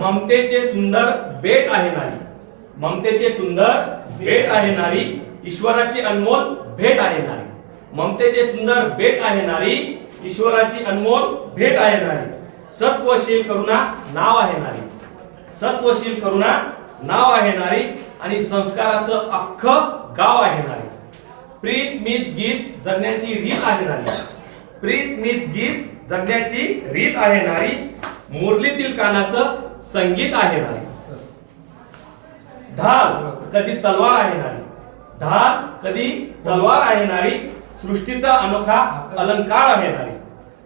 ममतेचे सुंदर भेट आहे नारी. ममतेचे सुंदर भेट आहे नारी. ईश्वराची अनमोल भेट आहे नारी. ममतेचे सुंदर भेट आहे नारी. ईश्वराची अनमोल भेट आहे नारी. सत्वशील करुणा नाव आहे नारी. सत्वशील करुणा नाव आहे नारी आणि संस्काराचं अख्खं गाव आहे नारी. प्रीत मीत गीत जगण्याची रीत आहे नारी. प्रीत मीत गीत जगण्याची रीत आहे नारी. मुरलीतील कानाचं संगीत आहे नारी ढाल कधी तलवार आहे नारी ढाल कधी तलवार आहे नारी सृष्टीचा अनोखा अलंकार आहे नारी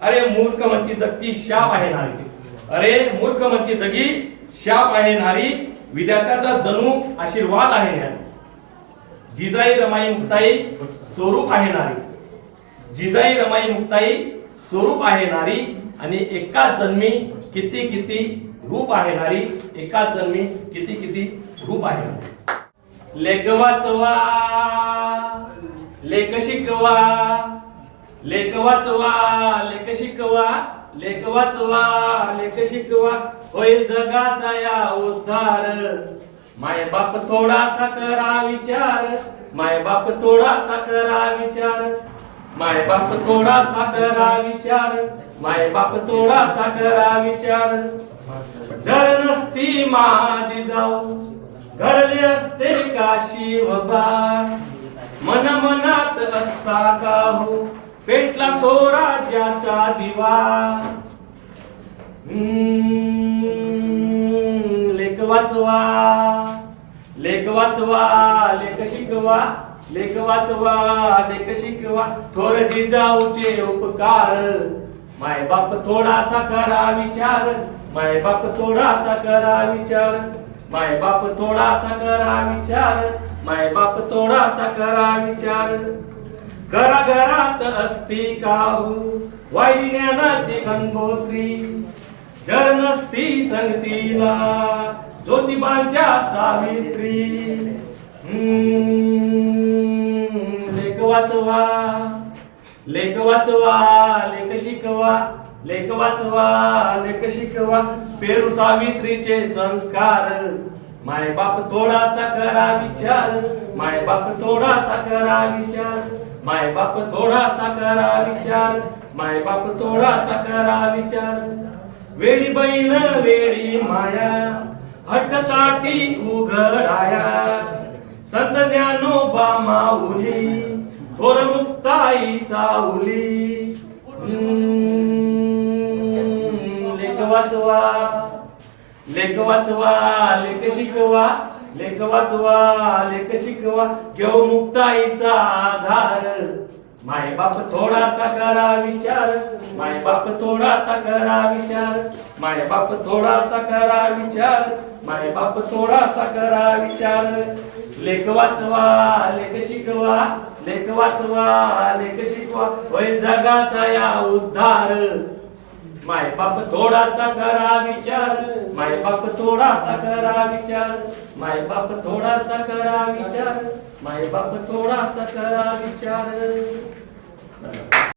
अरे मूर्खमती जगती शाप आहे नारी अरे मूर्खमती जगी शाप आहे नारी विद्यार्थ्याचा जणू आशीर्वाद आहे नारी जिजाई रमाई मुक्ताई स्वरूप आहे नारी जिजाई रमाई मुक्ताई स्वरूप आहे नारी आणि एका जन्मी किती किती रूप आहे नारी एका जन्मी किती किती रूप आहे? लेख वाचवा. लेख शिकवा. लेख वाचवा. लेख शिकवा. लेख वाचवा. लेख शिकवा. होईल जगाचा या उद्धार. माय बाप थोडासा करा विचार. माय बाप थोडासा करा विचार. माय बाप थोडासा करा विचार माय बाप थोडासा करा विचार. जर नसती माझी जाऊ घडले असते काशी वबा मन मनात असता का हो? पेटला स्वराज्याचा दिवा. हम्म, लेख वाचवा. वाचवा लेख शिकवा लेख वाचवा लेख शिकवा. थोर जिजाऊचे उपकार. माय बाप थोडासा करा विचार. माय बाप थोडासा करा विचार. माय बाप थोडासा करा विचार. माय बाप थोडासा करा विचार. घराघरात असती काहू? वाईली ज्ञानाची गंगोत्री. जर नसती संगतीला ज्योतिबांच्या सावित्री. लेख वाचवा लेख वाचवा लेख शिकवा लेख वाचवा लेख शिकवा. पेरू सावित्रीचे संस्कार. माय बाप थोडासा करा विचार माय बाप थोडासा करा विचार. माय बाप थोडासा करा विचार माय बाप थोडासा करा विचार. वेळी बहीण वेडी हटताटी उघडाया. संत ज्ञानोबा माऊली थोर मुक्ताई साऊली लेख वाचवा लेख वाचवा लेख शिकवा लेख वाचवा लेख शिकवा. घेऊ मुक्ताईचा आधार. माय बाप थोडासा करा विचार माय बाप थोडासा करा विचार माय बाप थोडासा करा विचार माय बाप थोडासा करा विचार. लेख वाचवा लेख शिकवा लेख वाचवा लेख शिकवा होय जगाचा या उद्धार. माय बाप थोडासा करा विचार माय बाप थोडासा करा विचार माय बाप थोडासा करा विचार. माय बाप थोडासा करा विचार